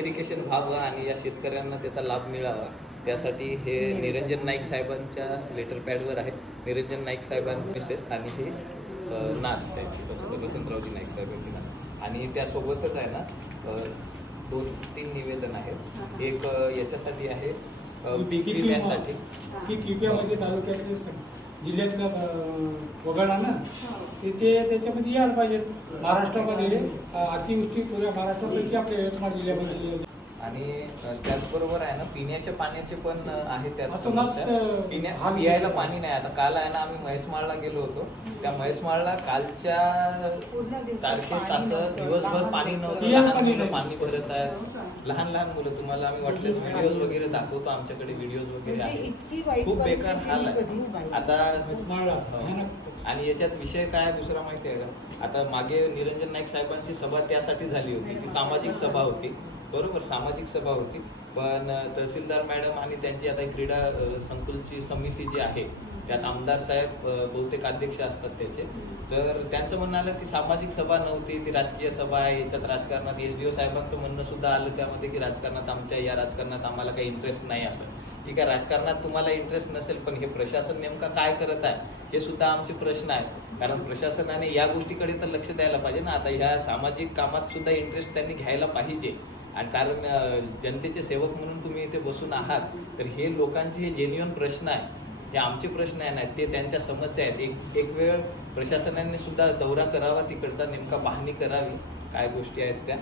Irrigation व्हावं आणि या शेतकऱ्यांना त्याचा लाभ मिळावा त्यासाठी हे निरंजन नाईक साहेबांच्या लेटर पॅडवर आहे. निरंजन नाईक साहेबांचे मिसेस आणि हे नात त्यांची वसंतरावजी नाईक साहेबांची नात आणि त्यासोबतच आहे ना 2-3 निवेदन आहेत. एक याच्यासाठी आहे पीक विम्यासाठी. पीक विम्यामध्ये तालुक्यातले जिल्ह्यातला वगळला ना ते त्याच्यामध्ये यायला पाहिजेत. महाराष्ट्रामध्ये अतिवृष्टी पुऱ्या महाराष्ट्रापैकी आपल्या यवतमाळ जिल्ह्यामध्ये आणि त्याचबरोबर आहे ना पिण्याच्या पाण्याचे पण आहे त्यात समस्या. पियायला पाणी नाही. आता काल आहे ना आम्ही महेशमाळला गेलो होतो. त्या महेशमाळला कालच्या तारखेत असं दिवसभर पाणी नव्हतं. पाणी भरत आहे. लहान लहान मुलं तुम्हाला आम्ही वाटलेच व्हिडिओज वगैरे दाखवतो. आमच्याकडे व्हिडिओज वगैरे आहेत. खूप बेकार हाल आहे आता. आणि याच्यात विषय काय दुसरा माहिती आहे का? आता मागे निरंजन नाईक साहेबांची सभा त्यासाठी झाली होती. ती सामाजिक सभा होती. बरोबर, सामाजिक सभा होती. पण तहसीलदार मॅडम आणि त्यांची आता क्रीडा संकुलची समिती जी आहे त्यात आमदार साहेब बहुतेक अध्यक्ष असतात त्याचे. तर त्यांचं म्हणणं आलं ती सामाजिक सभा नव्हती, ती राजकीय सभा आहे. याच्यात राजकारणात SDO साहेबांचं म्हणणं सुद्धा आलं त्यामध्ये की राजकारणात या राजकारणात आम्हाला काही इंटरेस्ट नाही असं. ठीक आहे, राजकारणात तुम्हाला इंटरेस्ट नसेल पण हे प्रशासन नेमका काय करत आहे हे सुद्धा आमचे प्रश्न आहेत. कारण प्रशासनाने या गोष्टीकडे तर लक्ष द्यायला पाहिजे ना. आता ह्या सामाजिक कामात सुद्धा इंटरेस्ट त्यांनी घ्यायला पाहिजे. आणि कारण जनतेचे सेवक म्हणून तुम्ही इथे बसून आहात तर हे लोकांचे हे जेन्युअन प्रश्न आहे. हे आमचे प्रश्न आहे नाहीत, ते त्यांच्या समस्या आहेत. एक वेळ प्रशासनाने सुद्धा दौरा करावा तिकडचा, नेमका पाहणी करावी काय गोष्टी आहेत त्या.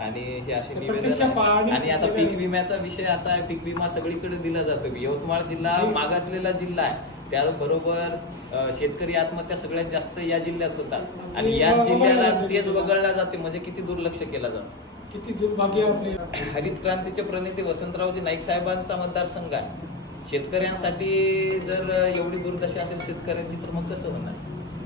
आणि हे असे निवेदन. आणि आता पीक विम्याचा विषय असा आहे, पीक विमा सगळीकडे दिला जातो. यवतमाळ जिल्हा मागासलेला जिल्हा आहे. त्याबरोबर शेतकरी आत्महत्या सगळ्यात जास्त या जिल्ह्यात होतात आणि या जिल्ह्याला तेच वगळला जाते. म्हणजे किती दुर्लक्ष केला जातो. किती दुर्भाग्य आपले. हरित क्रांतीचे प्रणेते वसंतरावजी नाईक साहेबांचा मतदारसंघ आहे. शेतकऱ्यांसाठी जर एवढी दुर्दशा असेल शेतकऱ्यांची तर मग कसं होणार?